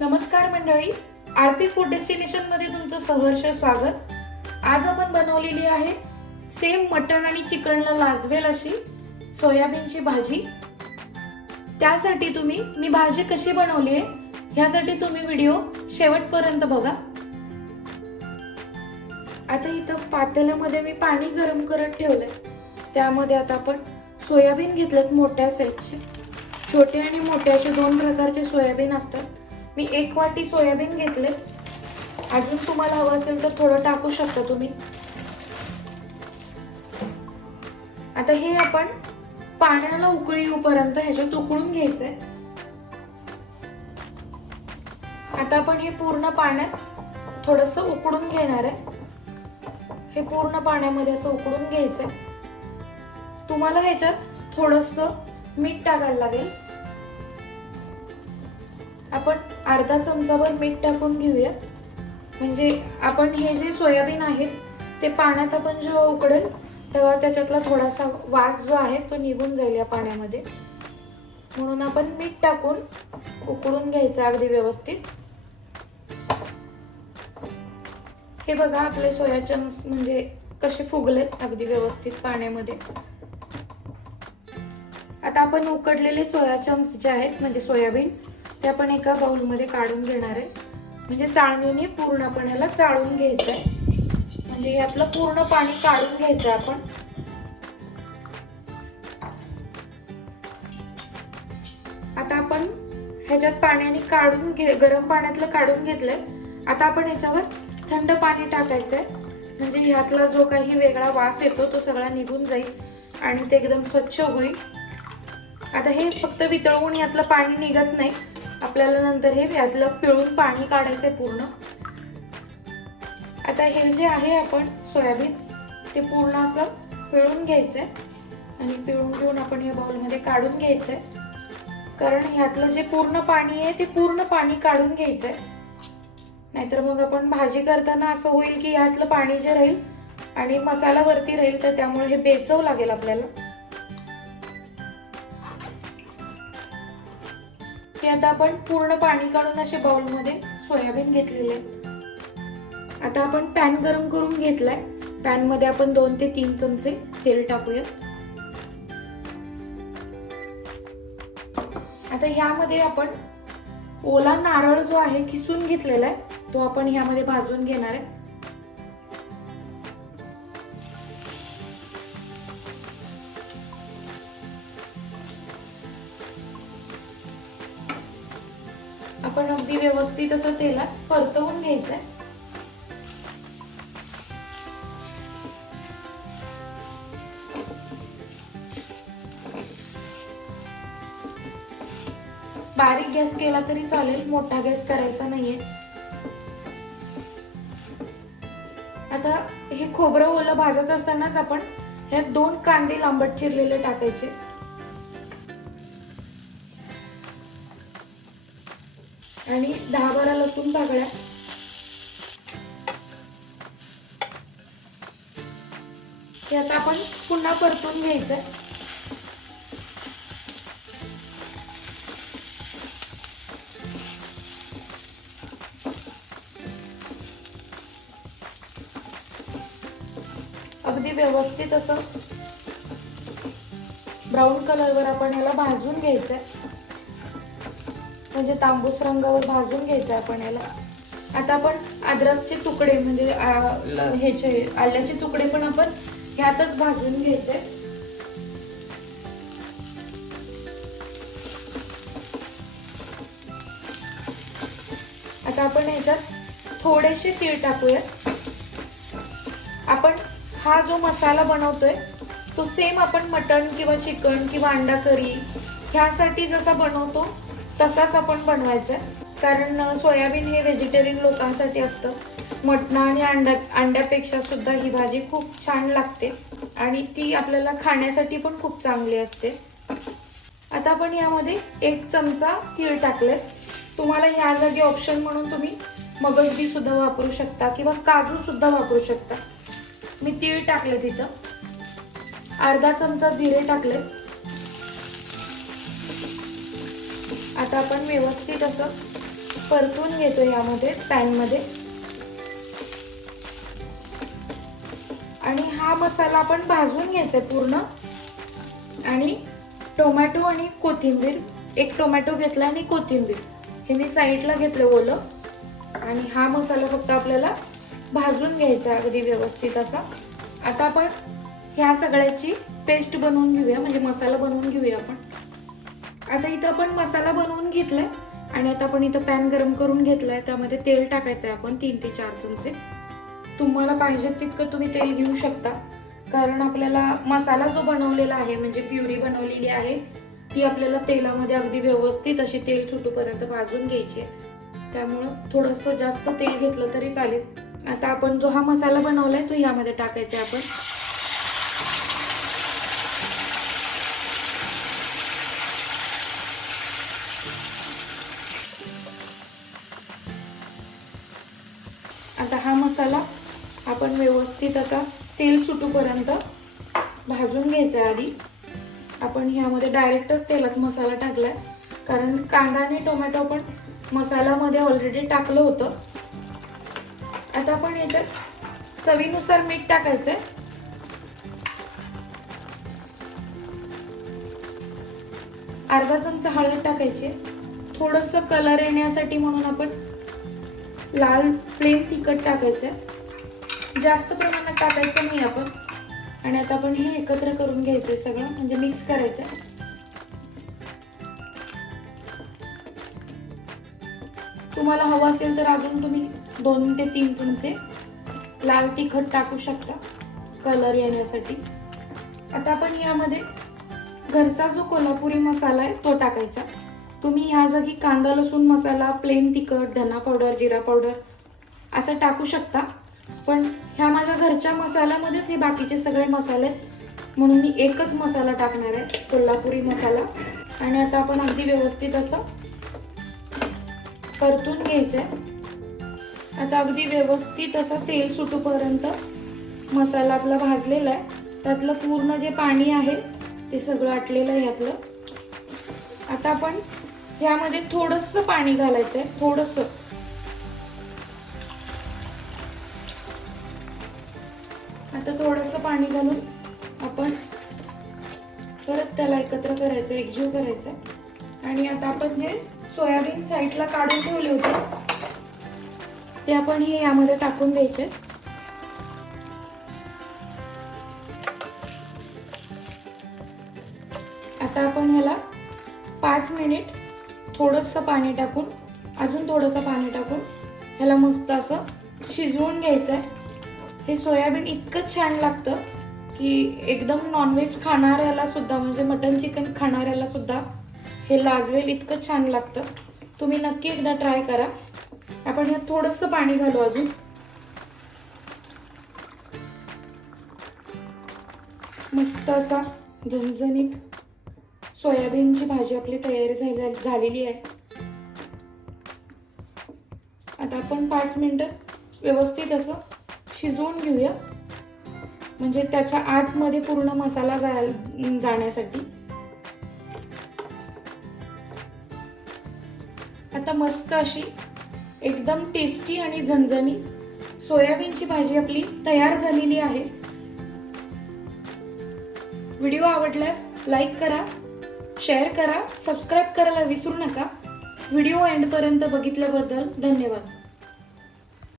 नमस्कार मंडळी, RP food destination मध्ये तुमचं सहर्ष स्वागत। आज आपण बनवलेली आहे सेम मटण आणि चिकनला लाजवेल अशी सोयाबीनची भाजी। त्यासाठी मी भाजी कशी बनवली आहे ह्यासाठी तुम्ही व्हिडिओ शेवटपर्यंत बघा। आता इथं पातेल्यामध्ये मी पाणी गरम करत ठेवलंय। त्यामध्ये आता आपण सोयाबीन घेतलेत मोठ्या साईजचे। छोटे आणि मोठे असे दोन प्रकारचे सोयाबीन असतात। मी 1 वाटी सोयाबीन घेतले। अजून तुम्हाला हवं असेल तर थोडं टाकू शकता तुम्ही। आता हे आपण पाण्याला उकळी येऊपर्यंत ह्याच्यात उकळून घ्यायचंय। आता आपण हे पूर्ण पाण्यात थोडंसं उकळून घेणार आहे। हे पूर्ण पाण्यामध्ये असं उकळून घ्यायचंय। तुम्हाला ह्याच्यात थोडंसं मीठ टाकायला लागेल। आपण अर्धा चमचाभर मीठ टाकून घेऊया, म्हणजे आपण हे जे सोयाबीन आहेत ते पाण्यात आपण जेव्हा उकळेल तेव्हा त्याच्यातला थोडासा वास जो आहे तो निघून जाईल या पाण्यामध्ये। म्हणून आपण मीठ टाकून उकळून घ्यायचं अगदी व्यवस्थित। हे बघा आपले सोया चंक्स म्हणजे कसे फुगलेत अगदी व्यवस्थित पाण्यामध्ये। आता आपण उकडलेले सोया चंक्स जे आहेत म्हणजे सोयाबीन ते आपण एका बाउल मध्ये काढून घेणार आहे। म्हणजे चाळणीने पूर्ण आपण ह्याला चाळून घ्यायचंय, म्हणजे यातलं पूर्ण पाणी काढून घ्यायचं आपण। आता आपण ह्याच्यात पाण्याने काढून गरम पाण्यातलं काढून घेतलंय। आता आपण ह्याच्यावर थंड पाणी टाकायचंय, म्हणजे ह्यातला जो काही वेगळा वास येतो तो सगळा निघून जाईल आणि ते एकदम स्वच्छ होईल। आता हे फक्त वितळवून यातलं पाणी निघत नाही, आपल्याला नंतर हे यातलं पिळून पाणी काढायचंय पूर्ण। आता हे जे आहे आपण सोयाबीन ते पूर्ण असं पिळून घ्यायचंय आणि पिळून घेऊन आपण या बाउल मध्ये काढून घ्यायचंय, कारण यातलं जे पूर्ण पाणी आहे ते पूर्ण पाणी काढून घ्यायचंय। नाहीतर मग आपण भाजी करताना असं होईल की यातलं पाणी जे राहील आणि मसाला वरती राहील, तर त्यामुळे हे बेचव लागेल आपल्याला। हे आता आपण पूर्ण पाणी काढून असे बाउल मध्ये सोयाबीन घेतलेले आहेत। आता आपण पॅन गरम करून घेतलाय। पॅन मध्ये आपण 2 ते 3 चमचे तेल टाकूया। आता ह्यामध्ये आपण ओला नारळ जो आहे किसून घेतलेला आहे तो आपण ह्यामध्ये भाजून घेणार आहे। आपण अगदी व्यवस्थित असं तेलात परतवून घ्यायचंय। बारीक गॅस केला तरी चालेल, मोठा गॅस करायचा नाहीये। आता हे खोबरं ओलं भाजत असतानाच आपण ह्यात 2 कांदे लांबट चिरलेले टाकायचे आणि 10-12 लसूण पाकळ्या। हे आता आपण पुन्हा परतून घ्यायचंय। अगदी व्यवस्थित असं ब्राऊन कलरवर आपण ह्याला भाजून घ्यायचंय, म्हणजे तांबूस रंगावर भाजून घ्यायचंय आपण ह्याला। आता आपण अद्रकचे तुकडे म्हणजे ह्याचे आल्याचे तुकडे पण आपण ह्यातच भाजून घ्यायचे। आता आपण ह्याच्यात थोडेसे तीळ टाकूया। आपण हा जो मसाला बनवतोय तो सेम आपण मटण किंवा चिकन किंवा अंडा करी ह्यासाठी जसा बनवतो तसाच आपण बनवायचा आहे, कारण सोयाबीन हे व्हेजिटेरियन लोकांसाठी असतं। मटण आणि अंड्यापेक्षा सुद्धा ही भाजी खूप छान लागते आणि ती आपल्याला खाण्यासाठी पण खूप चांगली असते। आता आपण यामध्ये 1 चमचा तीळ टाकले। तुम्हाला ह्या जागी ऑप्शन म्हणून तुम्ही मगजबी सुद्धा वापरू शकता किंवा काजू सुद्धा वापरू शकता। मी तीळ टाकले तिथं। अर्धा चमचा जिरे टाकले। आता आपण व्यवस्थित असं परतून घेतो यामध्ये पॅनमध्ये. आणि हा मसाला आपण भाजून घ्यायचा पूर्ण. आणि टोमॅटो आणि कोथिंबीर, एक टोमॅटो घेतला आणि कोथिंबीर हे मी साईडला घेतलं ओलं. आणि हा मसाला फक्त आपल्याला भाजून घ्यायचा अगदी व्यवस्थित असा. आता आपण ह्या सगळ्याची पेस्ट बनवून घेऊया, म्हणजे मसाला बनवून घेऊया आपण. आता इथं आपण मसाला बनवून घेतलाय आणि आता आपण इथं पॅन गरम करून घेतलाय. त्यामध्ये तेल टाकायचंय आपण 3 ते 4 चमचे. तुम्हाला पाहिजे तितकं तुम्ही तेल घेऊ शकता, कारण आपल्याला मसाला जो बनवलेला आहे म्हणजे प्युरी बनवलेली आहे ती आपल्याला तेलामध्ये अगदी व्यवस्थित अशी तेल सुटूपर्यंत भाजून घ्यायची आहे. त्यामुळं थोडंसं जास्त तेल घेतलं तरी चालेल. आता आपण जो हा मसाला बनवलाय तो यामध्ये टाकायचा आहे आपण. आता हा मसाला आपण व्यवस्थित असा तेल सुटूपर्यंत भाजून घ्यायचा आहे आधी. आपण ह्यामध्ये डायरेक्टच तेलात मसाला टाकलाय, कारण कांदा आणि टोमॅटो आपण मसाल्यामध्ये ऑलरेडी टाकलं होतं. आता आपण याच्यात चवीनुसार मीठ टाकायचंय. अर्धा चमचा हळद टाकायची. थोडंसं कलर येण्यासाठी म्हणून आपण लाल प्लेन तिखट टाकायचंय. जास्त प्रमाणात टाकायचं नाही आपण. आणि आता आपण हे एकत्र करून घ्यायचंय सगळं, म्हणजे मिक्स करायचंय. तुम्हाला हवं असेल तर अजून तुम्ही 2 ते 3 चमचे लाल तिखट टाकू शकता कलर येण्यासाठी. आता आपण यामध्ये घरचा जो कोल्हापुरी मसाला आहे तो टाकायचा. तुम्ही ह्या जागी कांदा लसूण मसाला, प्लेन तिखट, धना पावडर, जिरा पावडर असं टाकू शकता. पण ह्या माझ्या घरच्या मसाल्यामध्येच हे बाकीचे सगळे मसाले आहेत, म्हणून मी एकच मसाला टाकणार आहे, कोल्हापुरी मसाला. आणि आता आपण अगदी व्यवस्थित असं परतून घ्यायचंय. आता अगदी व्यवस्थित असं तेल सुटूपर्यंत मसाला आपला भाजलेला आहे. त्यातलं पूर्ण जे पाणी आहे ते सगळं आटलेलं आहे यातलं. आता आपण यामध्ये थोडंसं पाणी घालायचंय, थोडंसं. आता थोडंसं पाणी घालून आपण परत त्याला एकत्र करायचं, एकजीव करायचं. आणि आता आपण जे सोयाबीन साईडला काढून ठेवले होते ते आपण हे यामध्ये टाकून द्यायचे. आता आपण ह्याला 5 मिनिट थोडंसं पाणी टाकून, अजून थोडंसं पाणी टाकून ह्याला मस्त असं शिजवून घ्यायचंय. हे सोयाबीन इतकं छान लागतं की एकदम नॉनव्हेज खाणाऱ्याला सुद्धा, म्हणजे मटन चिकन खाणाऱ्याला सुद्धा हे लाजवेल इतकं छान लागतं. तुम्ही नक्की एकदा ट्राय करा. आपण ह्यात थोडंसं पाणी घालू अजून. मस्त असा झणझणीत सोयाबीनची भाजी आपली तयार झालेली आहे. आता आपण 5 मिनिटं व्यवस्थित असं शिजवून घेऊया, म्हणजे त्याच्या आतमध्ये पूर्ण मसाला जाण्यासाठी. आता मस्त अशी एकदम टेस्टी आणि झणझणीत सोयाबीनची भाजी आपली तयार झालेली आहे. व्हिडिओ आवडल्यास लाईक करा, शेअर करा, सबस्क्राईब करायला विसरू नका. व्हिडिओ एंडपर्यंत बघितल्याबद्दल धन्यवाद.